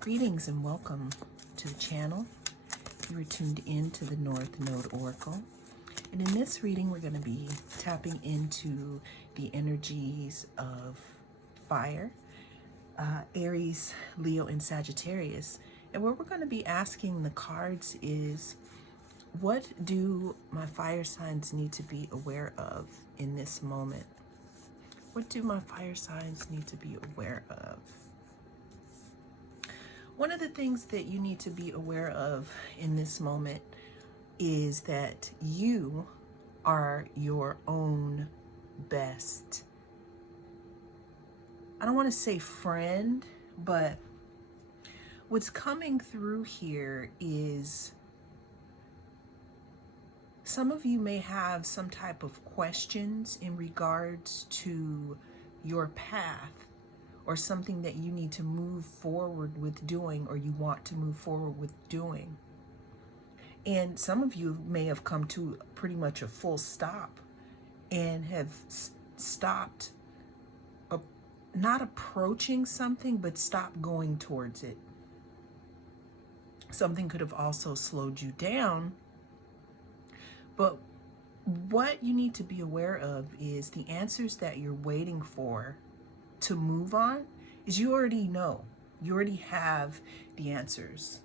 Greetings and welcome to the channel. You are tuned in to the North Node Oracle. And in this reading, we're going to be tapping into the energies of fire, Aries, Leo, and Sagittarius. And what we're going to be asking the cards is, what do my fire signs need to be aware of in this moment? What do my fire signs need to be aware of? One of the things that you need to be aware of in this moment is that you are your own best. I don't want to say friend, but what's coming through here is some of you may have some type of questions in regards to your path, or something that you need to move forward with doing, or you want to move forward with doing. And some of you may have come to pretty much a full stop and have stopped, not approaching something, but stopped going towards it. Something could have also slowed you down. But what you need to be aware of is the answers that you're waiting for to move on is you already know. You already have the answers,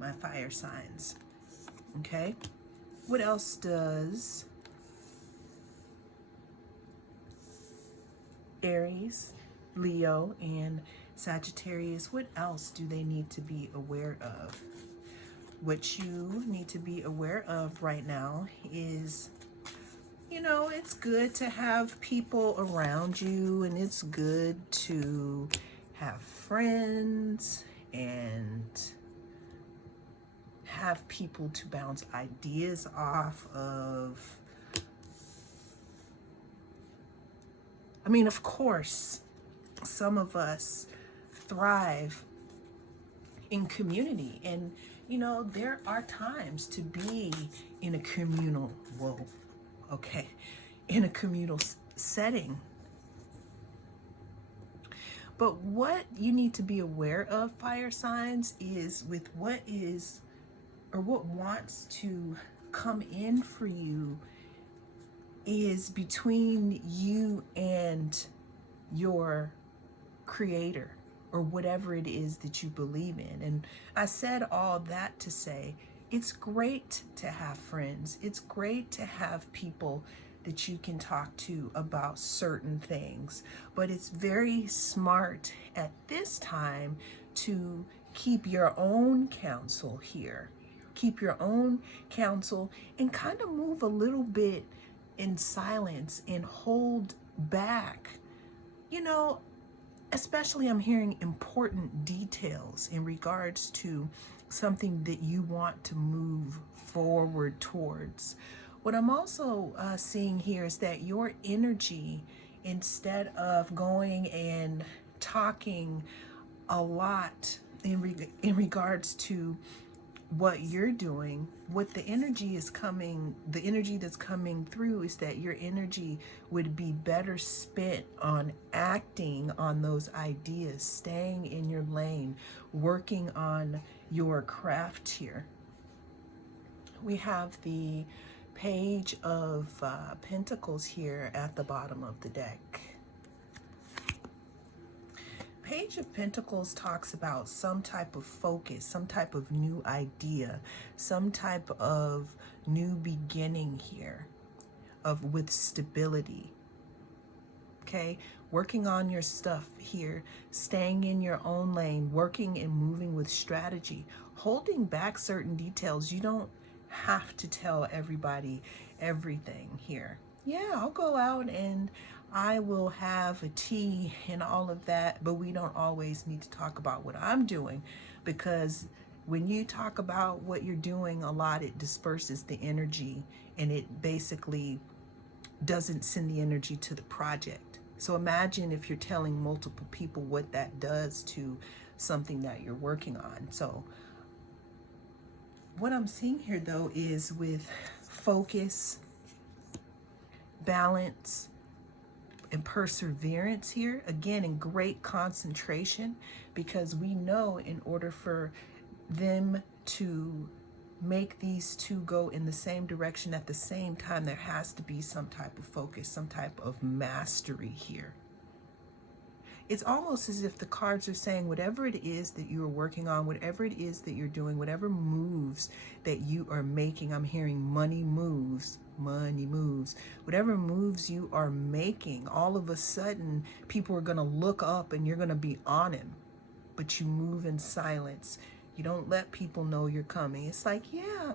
my fire signs. Okay? What else does Aries, Leo, and Sagittarius, what else do they need to be aware of? What you need to be aware of right now is, it's good to have people around you, and it's good to have friends and have people to bounce ideas off of. Of course, some of us thrive in community, and there are times to be in a communal in a communal setting. But what you need to be aware of, fire signs, is with what wants to come in for you is between you and your creator, or whatever it is that you believe in. And I said all that to say, it's great to have friends. It's great to have people that you can talk to about certain things. But it's very smart at this time to keep your own counsel here. Keep your own counsel and kind of move a little bit in silence and hold back. Especially I'm hearing important details in regards to something that you want to move forward towards. What I'm also seeing here is that your energy, instead of going and talking a lot in regards to what you're doing, what the energy that's coming through is that your energy would be better spent on acting on those ideas, staying in your lane, working on your craft here. We have the Page of Pentacles here at the bottom of the deck. Page of Pentacles talks about some type of focus, some type of new idea, some type of new beginning here, with stability. Okay, working on your stuff here, staying in your own lane, working and moving with strategy, holding back certain details. You don't have to tell everybody everything here. Yeah, I'll go out and I will have a tea and all of that, but we don't always need to talk about what I'm doing, because when you talk about what you're doing a lot, it disperses the energy and it basically doesn't send the energy to the project. So imagine if you're telling multiple people what that does to something that you're working on. So what I'm seeing here though is with focus, balance, and perseverance here, again, in great concentration, because we know in order for them to make these two go in the same direction at the same time, there has to be some type of focus, some type of mastery here. It's almost as if the cards are saying whatever it is that you are working on, whatever it is that you're doing, whatever moves that you are making, I'm hearing money moves, whatever moves you are making, all of a sudden people are going to look up and you're going to be on him, but you move in silence. You don't let people know you're coming. It's like, yeah,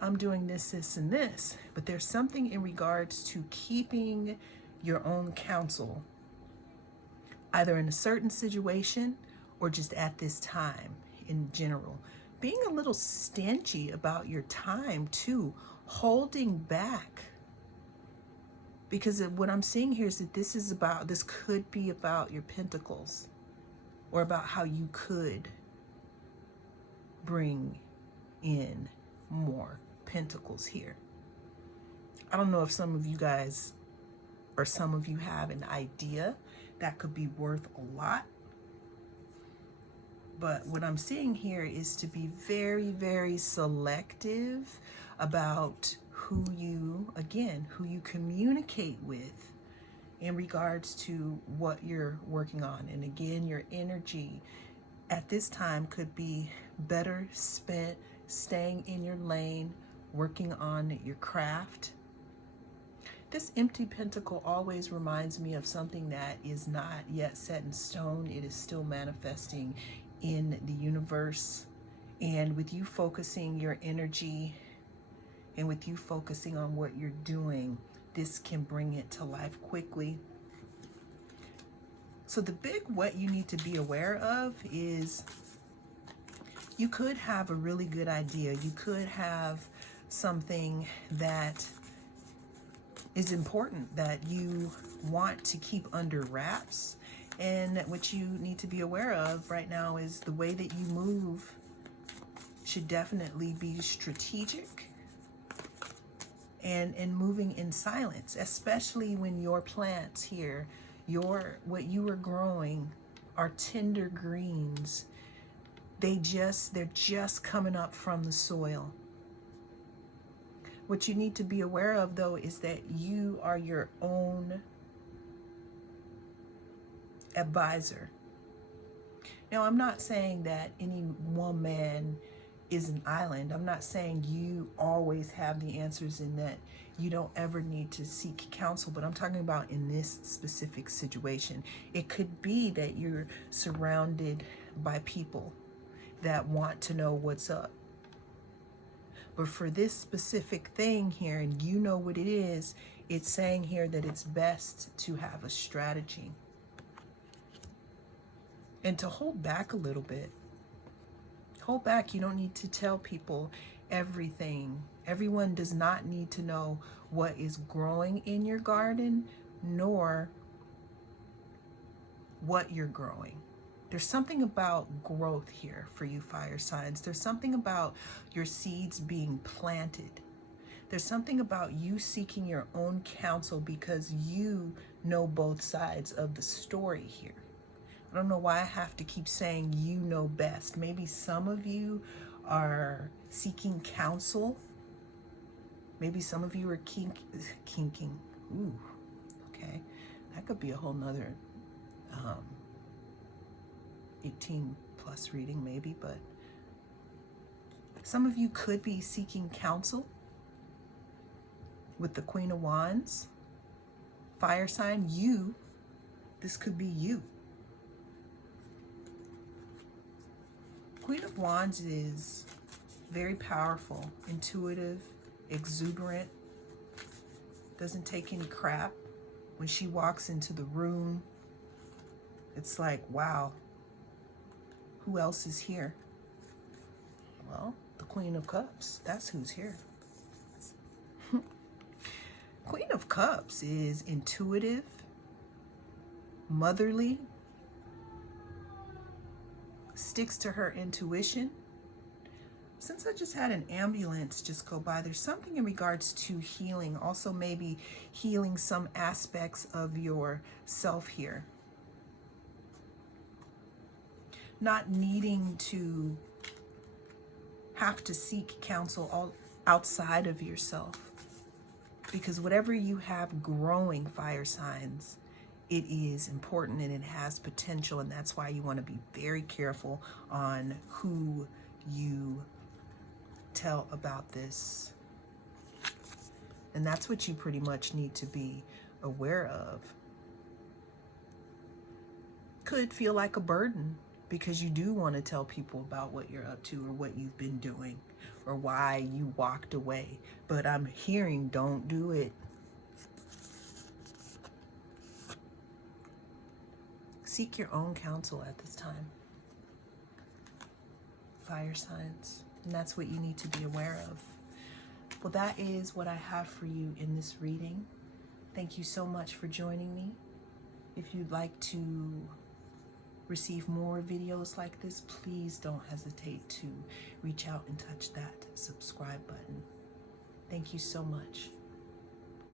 I'm doing this, this, and this. But there's something in regards to keeping your own counsel, either in a certain situation or just at this time in general. Being a little stingy about your time too, holding back. Because what I'm seeing here is that this could be about your pentacles, or about how you could bring in more pentacles here. I don't know if some of you guys or some of you have an idea that could be worth a lot. But what I'm seeing here is to be very, very selective about who you communicate with in regards to what you're working on. And again, your energy at this time could be better spent staying in your lane, working on your craft. This empty pentacle always reminds me of something that is not yet set in stone. It is still manifesting in the universe. And with you focusing your energy and with you focusing on what you're doing, this can bring it to life quickly. So the big what you need to be aware of is you could have a really good idea. You could have something that is important that you want to keep under wraps. And what you need to be aware of right now is the way that you move should definitely be strategic and moving in silence, especially when your plants here, what you are growing are tender greens. They're just coming up from the soil. What you need to be aware of, though, is that you are your own advisor. Now, I'm not saying that any one man is an island. I'm not saying you always have the answers and that you don't ever need to seek counsel, but I'm talking about in this specific situation. It could be that you're surrounded by people that want to know what's up. But for this specific thing here, and you know what it is, it's saying here that it's best to have a strategy and to hold back a little bit. Hold back. You don't need to tell people everything. Everyone does not need to know what is growing in your garden, nor what you're growing. There's something about growth here for you fire signs. There's something about your seeds being planted. There's something about you seeking your own counsel because you know both sides of the story here. I don't know why I have to keep saying you know best. Maybe some of you are seeking counsel. Maybe some of you are kinking. Ooh, okay. That could be a whole nother 18 plus reading maybe, but some of you could be seeking counsel with the Queen of Wands. Fire sign, this could be you. Queen of Wands is very powerful, intuitive, exuberant, doesn't take any crap. When she walks into the room, it's like, wow, who else is here? Well, the Queen of Cups, that's who's here. Queen of Cups is intuitive, motherly, sticks to her intuition. Since I just had an ambulance just go by, there's something in regards to healing. Also maybe healing some aspects of yourself here. Not needing to have to seek counsel all outside of yourself. Because whatever you have growing, fire signs, it is important and it has potential. And that's why you want to be very careful on who you tell about this. And that's what you pretty much need to be aware of. Could feel like a burden because you do want to tell people about what you're up to or what you've been doing or why you walked away. But I'm hearing, don't do it. Seek your own counsel at this time. Fire signs. And that's what you need to be aware of. Well, that is what I have for you in this reading. Thank you so much for joining me. If you'd like to receive more videos like this, please don't hesitate to reach out and touch that subscribe button. Thank you so much.